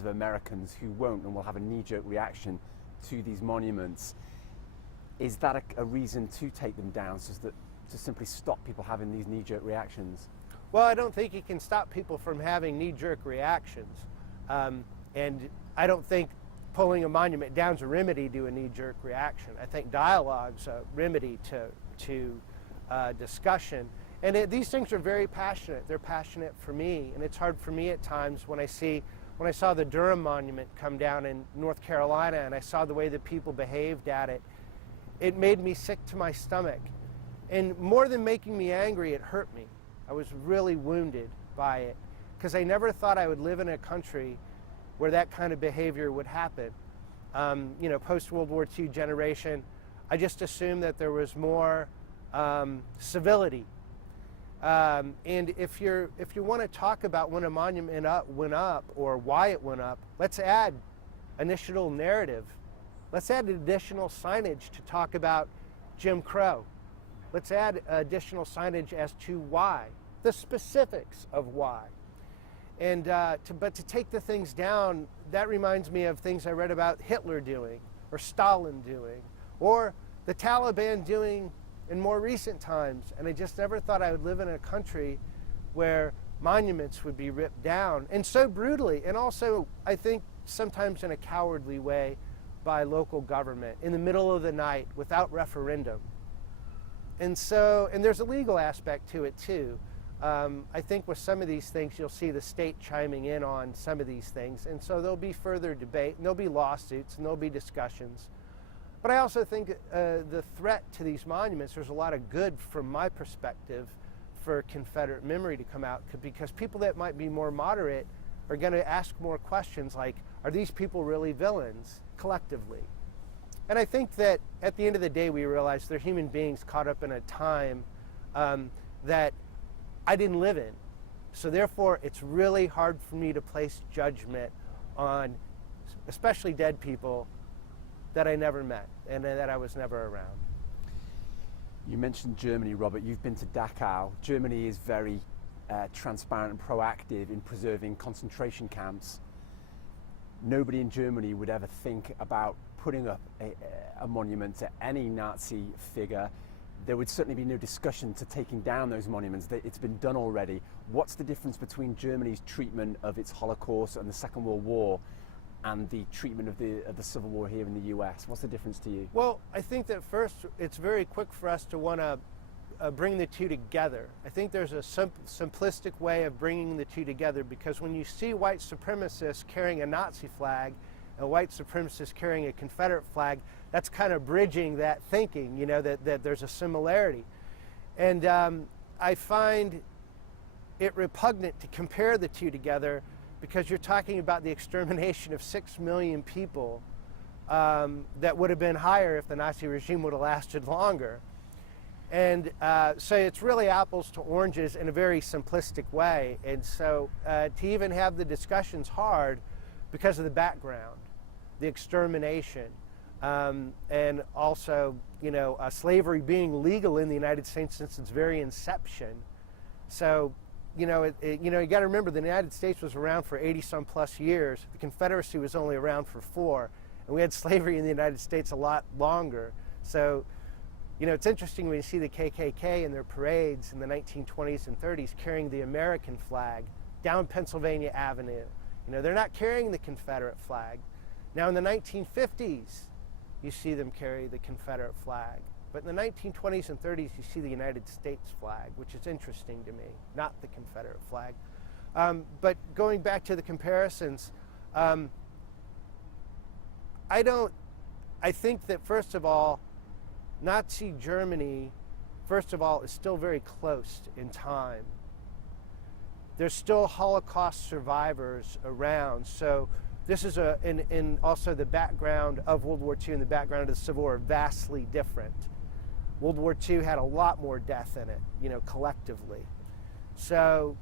of Americans who won't and will have a knee-jerk reaction to these monuments. Is that a reason to take them down, so that to simply stop people having these knee-jerk reactions? Well, I don't think you can stop people from having knee-jerk reactions. And I don't think pulling a monument down is a remedy to a knee-jerk reaction. I think dialogue's a remedy to discussion. And these things are very passionate. They're passionate for me, and it's hard for me at times when I saw the Durham Monument come down in North Carolina, and I saw the way that people behaved at it. It made me sick to my stomach. And more than making me angry, it hurt me. I was really wounded by it, because I never thought I would live in a country where that kind of behavior would happen. Post-World War II generation, I just assumed that there was more civility. And if you want to talk about when a monument went up or why it went up, let's add additional narrative. Let's add additional signage to talk about Jim Crow. Let's add additional signage as to why, the specifics of why. And but to take the things down, that reminds me of things I read about Hitler doing, or Stalin doing, or the Taliban doing in more recent times. And I just never thought I would live in a country where monuments would be ripped down, and so brutally, and also I think sometimes in a cowardly way by local government in the middle of the night without referendum. And there's a legal aspect to it too. I think with some of these things you'll see the state chiming in on some of these things, and so there'll be further debate, and there'll be lawsuits, and there'll be discussions. But I also think the threat to these monuments, there's a lot of good from my perspective for Confederate memory to come out, because people that might be more moderate are going to ask more questions like, are these people really villains collectively? And I think that at the end of the day we realize they're human beings caught up in a time that I didn't live in. So therefore it's really hard for me to place judgment on especially dead people that I never met and that I was never around. You mentioned Germany, Robert. You've been to Dachau. Germany is very transparent and proactive in preserving concentration camps. Nobody in Germany would ever think about putting up a monument to any Nazi figure. There would certainly be no discussion to taking down those monuments. It's been done already. What's the difference between Germany's treatment of its Holocaust and the Second World War and the treatment of the Civil War here in the US? What's the difference to you? Well, I think that first, it's very quick for us to want to bring the two together. I think there's a simplistic way of bringing the two together, because when you see white supremacists carrying a Nazi flag and white supremacists carrying a Confederate flag, that's kind of bridging that thinking, that there's a similarity. And I find it repugnant to compare the two together, because you're talking about the extermination of 6 million people that would have been higher if the Nazi regime would have lasted longer. And so it's really apples to oranges in a very simplistic way. And so to even have the discussion's hard because of the background, the extermination, and also, slavery being legal in the United States since its very inception. So, you got to remember the United States was around for 80-some plus years. The Confederacy was only around for 4, and we had slavery in the United States a lot longer. So, it's interesting when you see the KKK in their parades in the 1920s and 30s carrying the American flag down Pennsylvania Avenue. They're not carrying the Confederate flag. Now in the 1950s, you see them carry the Confederate flag. But in the 1920s and 30s, you see the United States flag, which is interesting to me, not the Confederate flag. But going back to the comparisons, I think that first of all, Nazi Germany, first of all, is still very close in time. There's still Holocaust survivors around. So this is in also the background of World War II and the background of the Civil War are vastly different. World War II had a lot more death in it, collectively. So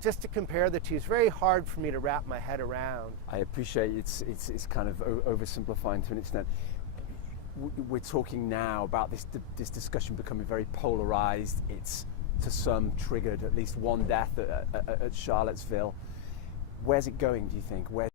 just to compare the two is very hard for me to wrap my head around. I appreciate it's kind of oversimplifying to an extent. We're talking now about this discussion becoming very polarized. It's to some triggered at least one death at Charlottesville. Where's it going, do you think?